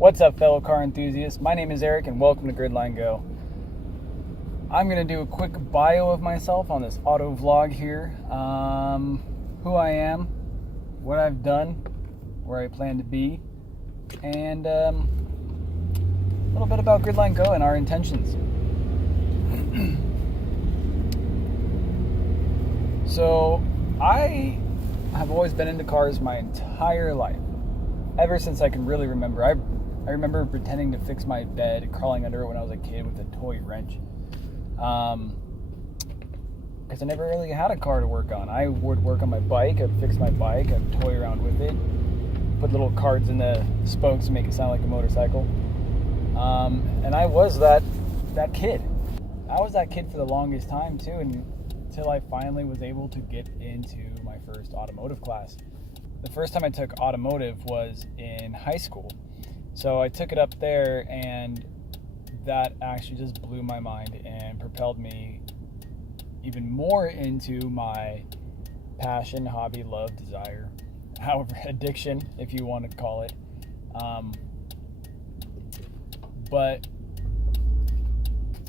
What's up, fellow car enthusiasts? My name is Eric, and welcome to Gridline Go. I'm going to do a quick bio of myself on this auto vlog here. Who I am, what I've done, where I plan to be, and a little bit about Gridline Go and our intentions. So, I have always been into cars my entire life. Ever since I can really remember. I remember pretending to fix my bed, crawling under it when I was a kid with a toy wrench. Because I never really had a car to work on. I would work on my bike, I'd fix my bike, I'd toy around with it, put little cards in the spokes to make it sound like a motorcycle. And I was that kid. I was that kid for the longest time too, until I finally was able to get into my first automotive class. The first time I took automotive was in high school. So I took it up there, and that actually just blew my mind and propelled me even more into my passion, hobby, love, desire, however, addiction, if you want to call it.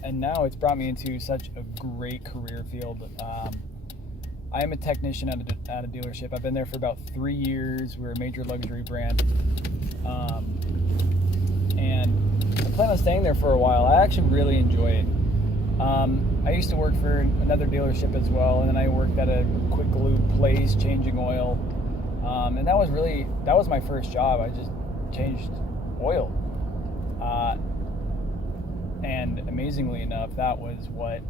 And now it's brought me into such a great career field. I am a technician at a dealership. I've been there for about 3 years. We're a major luxury brand. And I plan on staying there for a while. I actually really enjoy it. I used to work for another dealership as well, and then I worked at a quick lube place changing oil. And that was my first job. I just changed oil. And amazingly enough, that was what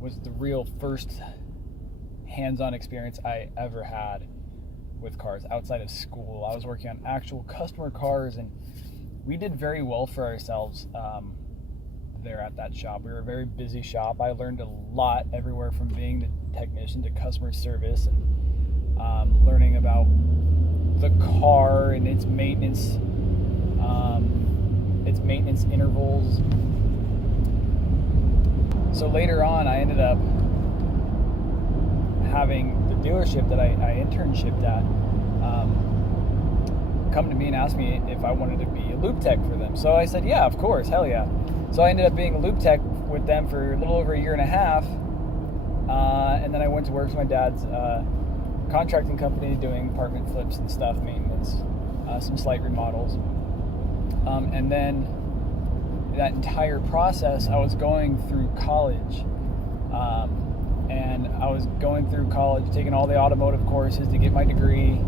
was the real first hands-on experience I ever had with cars outside of school. I was working on actual customer cars, and we did very well for ourselves there at that shop. We were a very busy shop. I learned a lot everywhere from being the technician to customer service, and learning about the car and its maintenance intervals. So later on, I ended up having the dealership that I internshipped at come to me and ask me if I wanted to be a lube tech for them. So I said, yeah, of course, hell yeah. So I ended up being a lube tech with them for a little over a year and a half. And then I went to work for my dad's contracting company doing apartment flips and stuff, maintenance, some slight remodels. And then that entire process, I was going through college. And I was going through college, taking all the automotive courses to get my degree.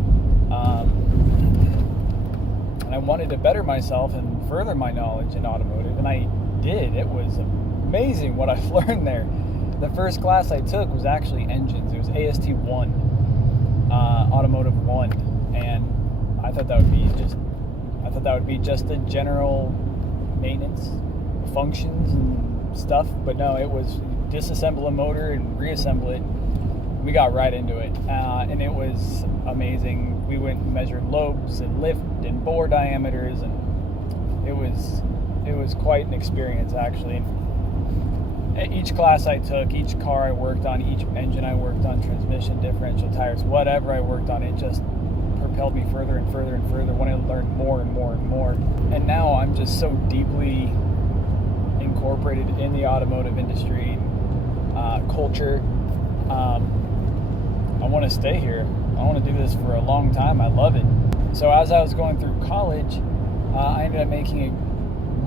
And I wanted to better myself and further my knowledge in automotive, and I did. It was amazing what I've learned there. The first class I took was actually engines. It was AST 1, Automotive 1, and I thought that would be just the general maintenance functions and stuff, but no, it was disassemble a motor and reassemble it. We got right into it, and it was amazing. We went and measured lobes and lift and bore diameters, and it was quite an experience actually. At each class I took, each car I worked on, each engine I worked on, transmission, differential, tires, whatever I worked on, it just propelled me further and further and further, wanting to learn more and more and more. And now I'm just so deeply incorporated in the automotive industry, culture. I want to stay here. I want to do this for a long time. I love it. So as I was going through college, I ended up making a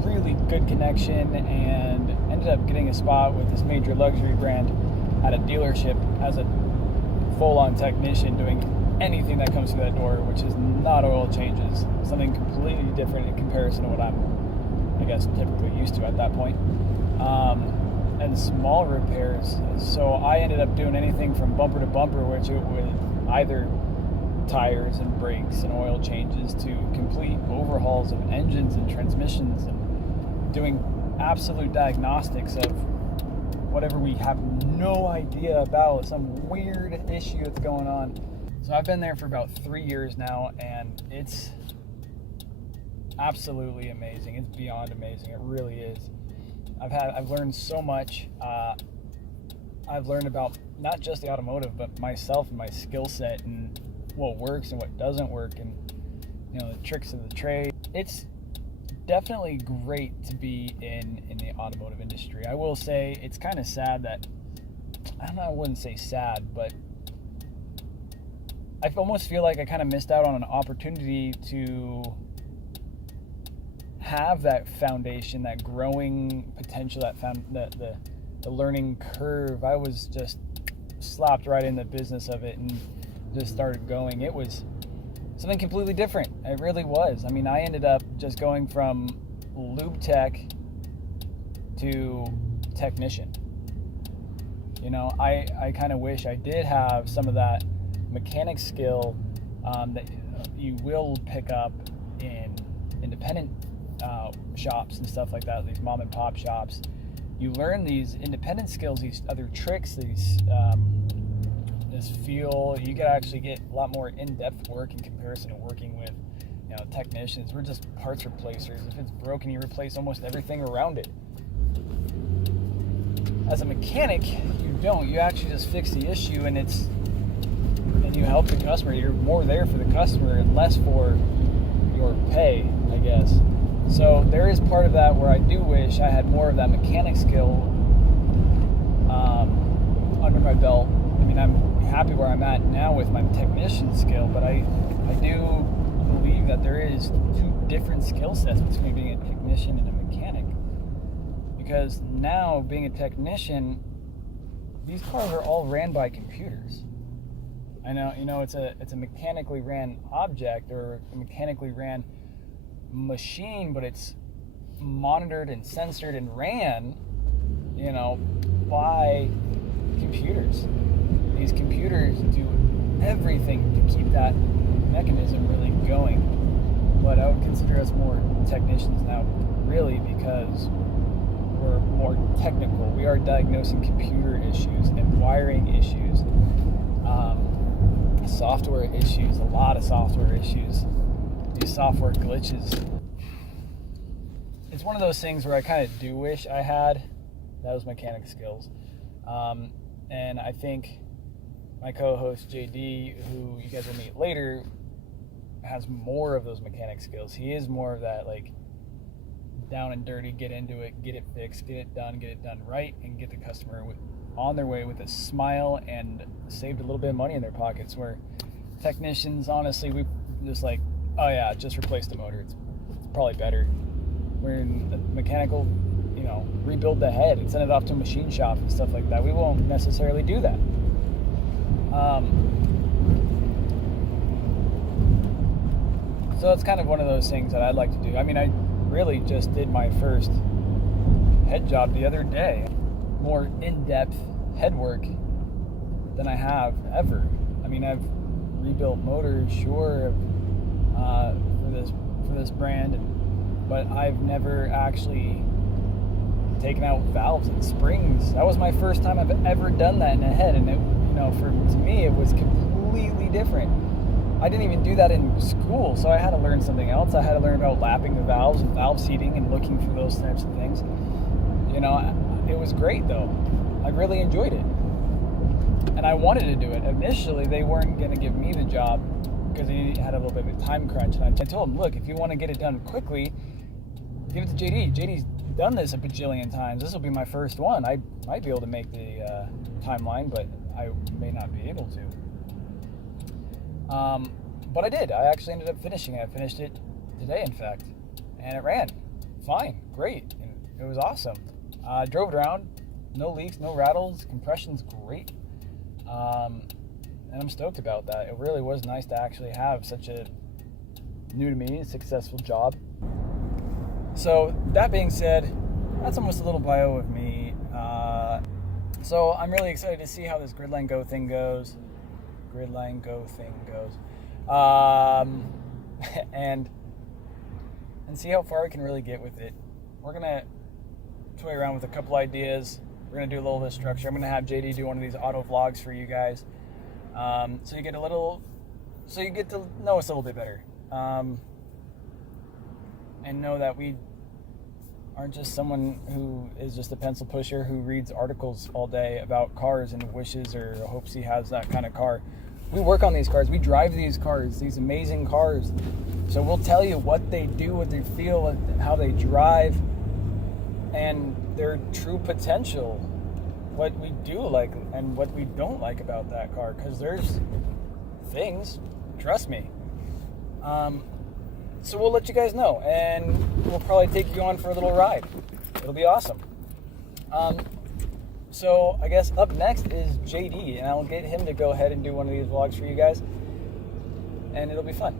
really good connection and ended up getting a spot with this major luxury brand at a dealership as a full-on technician, doing anything that comes through that door, which is not oil changes, something completely different in comparison to what I'm, I guess, typically used to at that point. And small repairs. So I ended up doing anything from bumper to bumper, which it would either tires and brakes and oil changes, to complete overhauls of engines and transmissions, and doing absolute diagnostics of whatever we have no idea about, some weird issue that's going on. So I've been there for about 3 years now, and it's absolutely amazing. It's beyond amazing. It really is. I've learned so much. I've learned about not just the automotive, but myself and my skill set, and what works and what doesn't work, and the tricks of the trade. It's definitely great to be in the automotive industry. I will say it's kind of sad that, I wouldn't say sad, but I almost feel like I kind of missed out on an opportunity to have that foundation, that growing potential, the learning curve. I was just slapped right in the business of it and just started going. It was something completely different. It really was. I mean, I ended up just going from lube tech to technician. I kind of wish I did have some of that mechanic skill that you will pick up in independent shops and stuff like that, these mom and pop shops. You learn these independent skills, these other tricks, this feel. You can actually get a lot more in-depth work in comparison to working with technicians. We're just parts replacers. If it's broken, you replace almost everything around it. As a mechanic, you actually just fix the issue, and you help the customer. You're more there for the customer and less for your pay, I guess. So there is part of that where I do wish I had more of that mechanic skill under my belt. I mean, I'm happy where I'm at now with my technician skill, but I do believe that there is two different skill sets between being a technician and a mechanic. Because now, being a technician, these cars are all ran by computers. I know, it's a mechanically ran object or a mechanically ran machine, but it's monitored and censored and ran, by computers. These computers do everything to keep that mechanism really going. But I would consider us more technicians now, really, because we're more technical. We are diagnosing computer issues and wiring issues, software issues, a lot of software issues, these software glitches. It's one of those things where I kind of do wish I had those mechanic skills. And I think my co-host JD, who you guys will meet later, has more of those mechanic skills. He is more of that, like, down and dirty, get into it, get it fixed, get it done right, and get the customer on their way with a smile and saved a little bit of money in their pockets. Where technicians, honestly, we just like, oh yeah, just replace the motor. It's probably better. We're in the mechanical, rebuild the head and send it off to a machine shop and stuff like that. We won't necessarily do that. So it's kind of one of those things that I'd like to do. I mean, I really just did my first head job the other day. More in-depth head work than I have ever. I mean, I've rebuilt motors, sure, for this brand, but I've never actually taken out valves and springs. That was my first time I've ever done that in a head, and to me, it was completely different. I didn't even do that in school, so I had to learn something else. I had to learn about lapping the valves and valve seating and looking for those types of things. It was great, though. I really enjoyed it. And I wanted to do it. Initially, they weren't going to give me the job because they had a little bit of a time crunch. And I told them, look, if you want to get it done quickly, give it to JD. JD's done this a bajillion times. This will be my first one. I might be able to make the timeline, but I may not be able to. But I did. I actually ended up finishing it. I finished it today, in fact. And it ran fine. Great. And it was awesome. Drove it around. No leaks, no rattles. Compression's great. And I'm stoked about that. It really was nice to actually have such a new to me, successful job. So that being said, that's almost a little bio of me. So I'm really excited to see how this Gridline Go thing goes. And see how far we can really get with it. We're gonna toy around with a couple ideas. We're gonna do a little bit of structure. I'm gonna have JD do one of these auto vlogs for you guys, so you get to know us a little bit better, and know that we aren't just someone who is just a pencil pusher who reads articles all day about cars and wishes or hopes he has that kind of car. We work on these cars. We drive these cars, these amazing cars. So we'll tell you what they do, what they feel, and how they drive, and their true potential, what we do like and what we don't like about that car, because there's things, trust me. So we'll let you guys know, and we'll probably take you on for a little ride. It'll be awesome. So I guess up next is JD, and I'll get him to go ahead and do one of these vlogs for you guys, and it'll be fun.